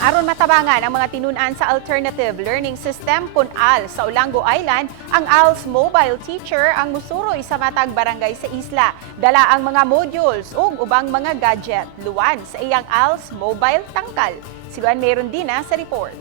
Aron matabangan ang mga tinunan sa Alternative Learning System kun ALS sa Olango Island, ang ALS Mobile Teacher ang musuroy sa matag barangay sa isla. Dala ang mga modules ug ubang mga gadget luwan sa iyang ALS Mobile Tangkal. Si Luan Merondina sa report.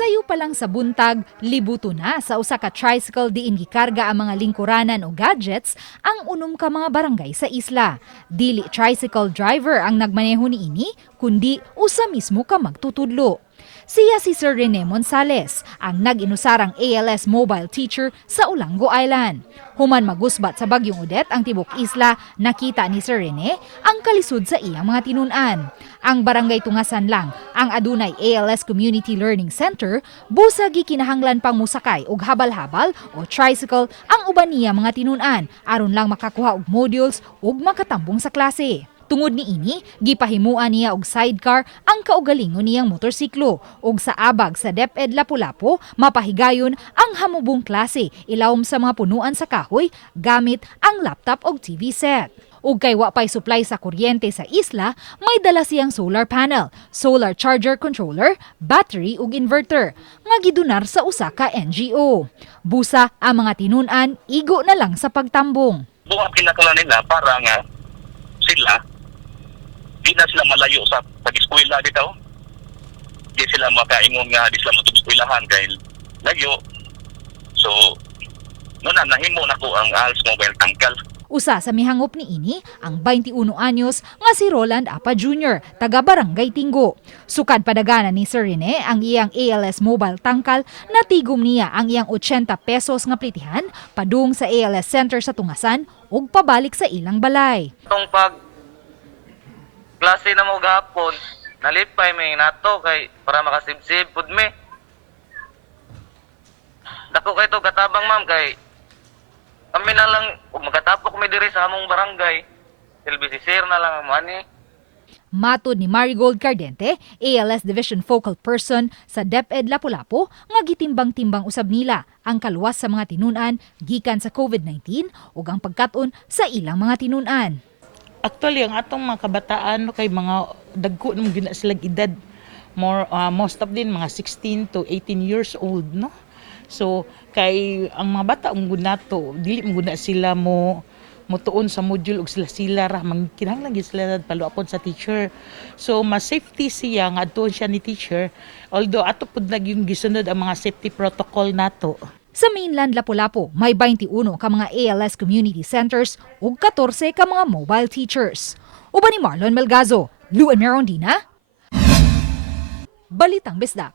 Sayo pa lang sa buntag, libuto na sa usa ka tricycle diin gikarga ang mga lingkuranan o gadgets ang unom ka mga barangay sa isla. Dili tricycle driver ang nagmaneho niini, kundi usa mismo ka magtutudlo. Siya si Sir Rene Monsales, ang nag-inusarang ALS mobile teacher sa Olango Island. Human magusbat sa bagyong Odette ang tibok isla, nakita ni Sir Rene ang kalisod sa iyang mga tinunan. Ang barangay Tungasan lang ang adunay ALS Community Learning Center, busa gikinahanglan pang musakay og habal-habal o tricycle ang uban niya mga tinunan aron lang makakuha og modules ug makatambong sa klase. Tungod ni ini, gipahimuan niya og sidecar ang kaugalingon niyang motorsiklo ug sa abag sa DepEd Lapu-Lapu mapahigayon ang hamubong klase ilawom sa mga punuan sa kahoy gamit ang laptop og TV set. Ug kay wa pay supply sa kuryente sa isla, may dala siyang solar panel, solar charger controller, battery ug inverter nga gidunar sa usa ka NGO. Busa ang mga tinunan igo na lang sa pagtambong. Buhat kinakala nila para nga sila di na sila malayo sa pag-eskwela dito. Di sila makaingon nga di sila matug-eskwelahan kay layo. So, nahimo na ko ang ALS Mobile Tangkal. Usa sa mihangop ni ini ang 21 anyos nga si Roland Apa Jr., taga Barangay Tinggo. Sukad padaganan ni Sir Rene ang iyang ALS Mobile Tangkal, natigom niya ang iyang 80 pesos nga plitihan padung sa ALS Center sa Tungasan ug pabalik sa ilang balay. Itong pag klase na mo gahapon, nalipay may nato kay para makasibsib pud mi. Dako kay to katabang ma'am kay kami na lang ug magatapok mi diri sa among barangay. LBC sir na lang ang money. Matod ni Marigold Cardente, ALS Division Focal Person sa DepEd Lapu-Lapu, nga gitimbang-timbang usab nila ang kaluwas sa mga tinunan gikan sa COVID-19 ug ang pagkat-on sa ilang mga tinunan. Actually, ang atong mga kabataan kay mga dagko nung gina sila edad, most of din mga 16 to 18 years old, no? So kay ang mga bata ang gunato, dili mo guna sila mo tuon sa module og sila ra mangkinahanglan gyud sila paluapon sa teacher. So mas safety siya nga adtuon siya ni teacher, although ato pud yung gisunod ang mga safety protocol nato. Sa mainland Lapu-Lapu, may 21 ka mga ALS community centers ug 14 ka mga mobile teachers. Uban ni Marlon Melgazo, Luan Merondina, Balitang Bisdak.